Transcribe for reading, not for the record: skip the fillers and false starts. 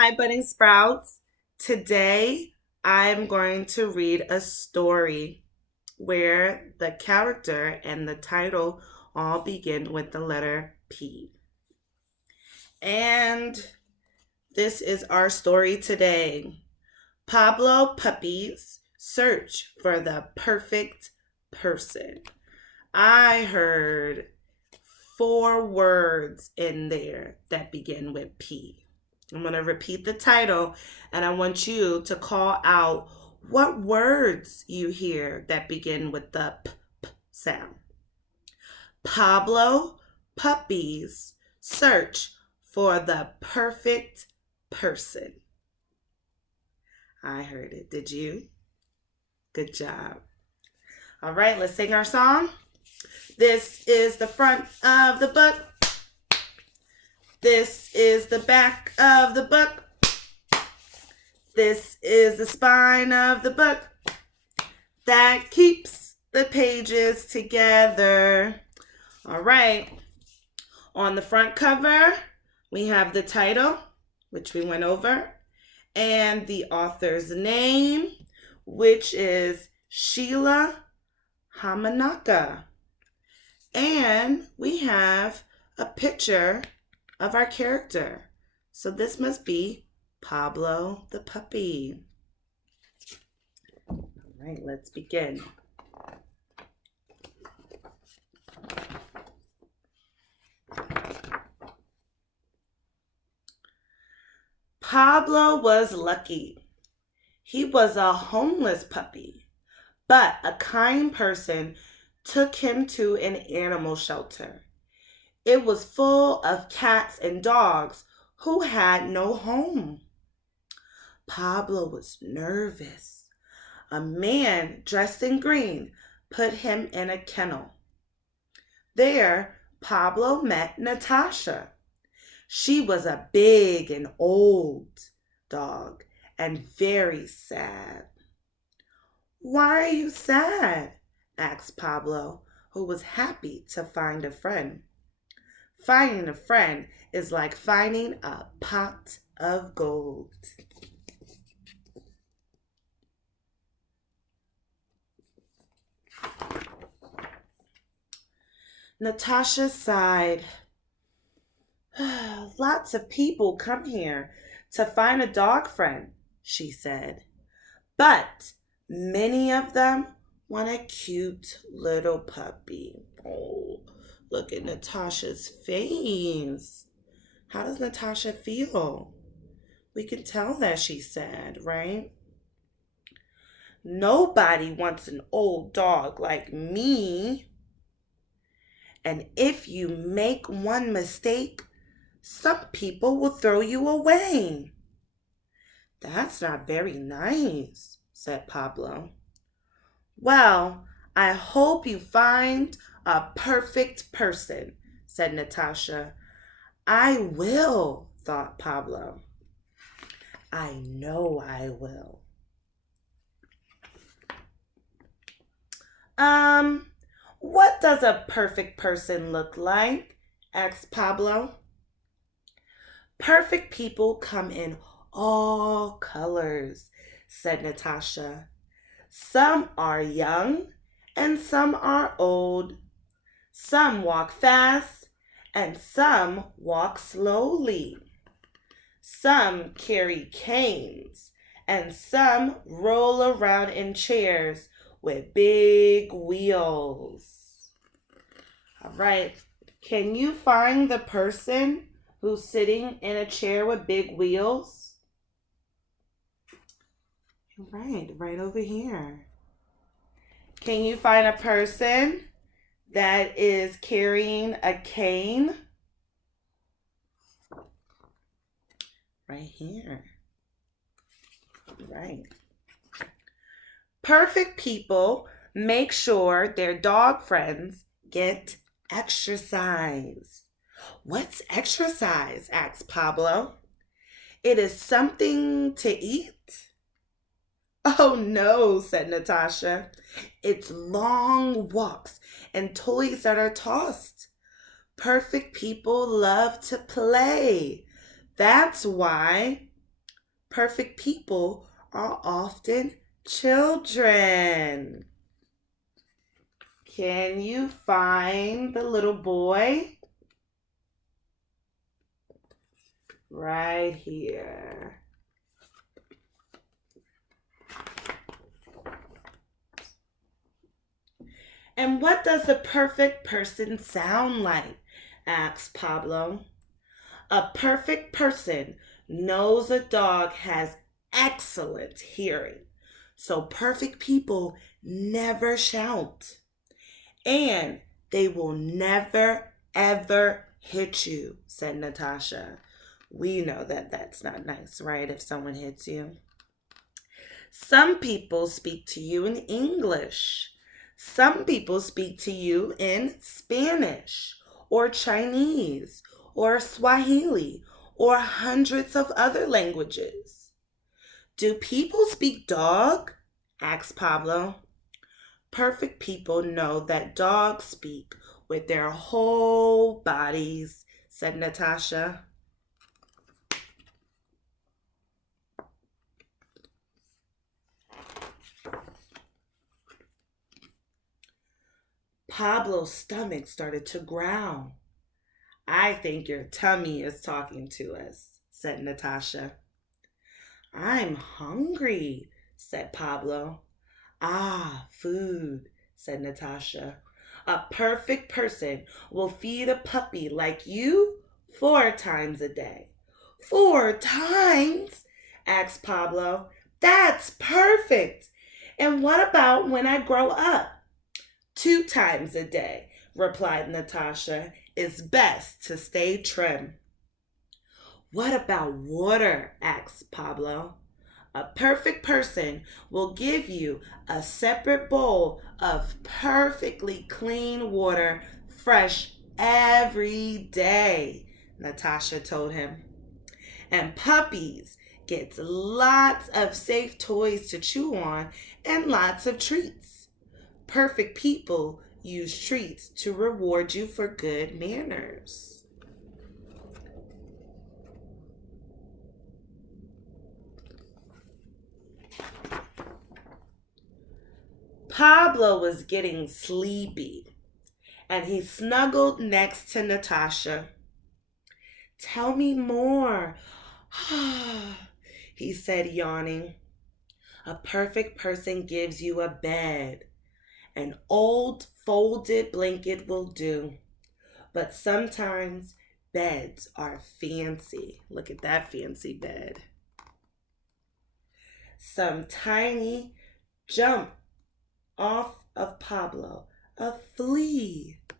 Hi, Budding Sprouts. Today I'm going to read a story where the character and the title all begin with the letter P. And this is our story today. Pablo Puppy's search for the perfect person. I heard four words in there that begin with P. I'm going to repeat the title and I want you to call out what words you hear that begin with the p sound. Pablo Puppy's search for the perfect person. I heard it. Did you? Good job. All right, let's sing our song. This is the front of the book. This is the back of the book. This is the spine of the book that keeps the pages together. All right. On the front cover, we have the title, which we went over, and the author's name, which is Sheila Hamanaka. And we have a picture of our character. So this must be Pablo the puppy. All right, let's begin. Pablo was lucky. He was a homeless puppy, but a kind person took him to an animal shelter. It was full of cats and dogs who had no home. Pablo was nervous. A man dressed in green put him in a kennel. There, Pablo met Natasha. She was a big and old dog and very sad. "Why are you sad?" asked Pablo, who was happy to find a friend. Finding a friend is like finding a pot of gold. Natasha sighed. "Lots of people come here to find a dog friend," she said. "But many of them want a cute little puppy." Oh, look at Natasha's face. How does Natasha feel? We can tell that she's sad, right? "Nobody wants an old dog like me. And if you make one mistake, some people will throw you away." "That's not very nice," said Pablo. "Well, I hope you find a perfect person," said Natasha. "I will," thought Pablo. "I know I will." What does a perfect person look like?" asked Pablo. "Perfect people come in all colors," said Natasha. "Some are young and some are old. Some walk fast and some walk slowly. Some carry canes and some roll around in chairs with big wheels." All right. Can you find the person who's sitting in a chair with big wheels? Right over here. Can you find a person that is carrying a cane? Right here. Right. Perfect people make sure their dog friends get exercise. "What's exercise?" asked Pablo. "It is something to eat." "Oh no," said Natasha. "It's long walks and toys that are tossed. Perfect people love to play. That's why." Perfect people are often children. Can you find the little boy? Right here. And what does the perfect person sound like? Asked Pablo. A perfect person knows a dog has excellent hearing. So perfect people never shout. And they will never, ever hit you, said Natasha. We know that that's not nice, right? If someone hits you. Some people speak to you in English. Some people speak to you in Spanish or Chinese or Swahili or hundreds of other languages. Do people speak dog? Asked Pablo. Perfect people know that dogs speak with their whole bodies, said Natasha. Pablo's stomach started to growl. I think your tummy is talking to us, said Natasha. I'm hungry, said Pablo. Ah, food, said Natasha. A perfect person will feed a puppy like you 4 times a day. 4 times? Asked Pablo. That's perfect. And what about when I grow up? 2 times a day, replied Natasha. It's best to stay trim. What about water? Asked Pablo. A perfect person will give you a separate bowl of perfectly clean water, fresh every day, Natasha told him. And puppies get lots of safe toys to chew on and lots of treats. Perfect people use treats to reward you for good manners. Pablo was getting sleepy and he snuggled next to Natasha. Tell me more, he said, yawning. A perfect person gives you a bed. An old folded blanket will do. But sometimes beds are fancy. Look at that fancy bed. Some tiny jump off of Pablo. A flea.